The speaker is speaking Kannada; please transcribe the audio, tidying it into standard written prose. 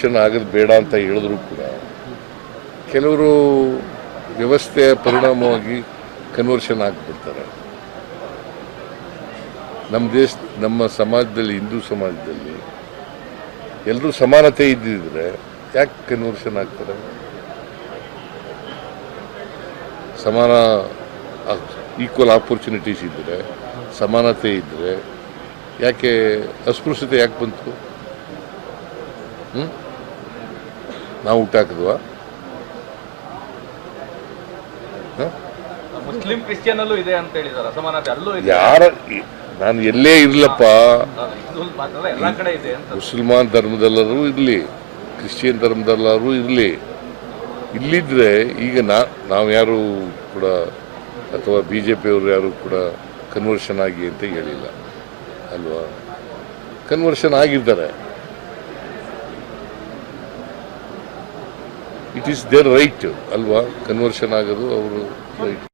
ಕನ್ವರ್ಷನ್ ಆಗೋದು ಬೇಡ ಅಂತ ಹೇಳಿದ್ರು ಕೂಡ ಕೆಲವರು ವ್ಯವಸ್ಥೆಯ ಪರಿಣಾಮವಾಗಿ ಕನ್ವರ್ಷನ್ ಆಗಿಬಿಡ್ತಾರೆ. ನಮ್ಮ ಸಮಾಜದಲ್ಲಿ, ಹಿಂದೂ ಸಮಾಜದಲ್ಲಿ ಎಲ್ಲರೂ ಸಮಾನತೆ ಇದ್ದಿದ್ರೆ ಯಾಕೆ ಕನ್ವರ್ಷನ್ ಆಗ್ತಾರೆ? ಸಮಾನ ಈಕ್ವಲ್ ಆಪರ್ಚುನಿಟೀಸ್ ಇದ್ದರೆ, ಸಮಾನತೆ ಇದ್ದರೆ ಯಾಕೆ ಅಸ್ಪೃಶ್ಯತೆ ಯಾಕೆ ಬಂತು? ನಾವು ಹುಟ್ಟಾಕಿದ್ವಾ? ಮುಸ್ಲಿಂ ಕ್ರಿಶ್ಚಿಯನ್ ಅಲ್ಲೂ ಇದೆ ಅಂತ ಹೇಳಿದಾರೆ, ಅಸಮಾನತೆ ಅಲ್ಲೂ ಇದೆ. ಯಾರ ನಾನು ಎಲ್ಲೇ ಇರ್ಲಪ್ಪ, ಎಲ್ಲ ಕಡೆ ಇದೆ ಅಂತ. ಮುಸಲ್ಮಾನ್ ಧರ್ಮದಲ್ಲರೂ ಇರಲಿ, ಕ್ರಿಶ್ಚಿಯನ್ ಧರ್ಮದಲ್ಲರೂ ಇರಲಿ, ಇಲ್ಲಿದ್ರೆ ಈಗ ನಾವು ಯಾರು ಕೂಡ ಅಥವಾ BJP ಅವರು ಯಾರು ಕೂಡ ಕನ್ವರ್ಷನ್ ಆಗಿ ಅಂತ ಹೇಳಿಲ್ಲ ಅಲ್ವಾ? ಕನ್ವರ್ಷನ್ ಆಗಿದ್ದಾರೆ. ಇಟ್ ಈಸ್ ದೇರ್ ರೈಟ್ ಅಲ್ವಾ? ಕನ್ವರ್ಷನ್ ಆಗೋದು ಅವರು ರೈಟ್.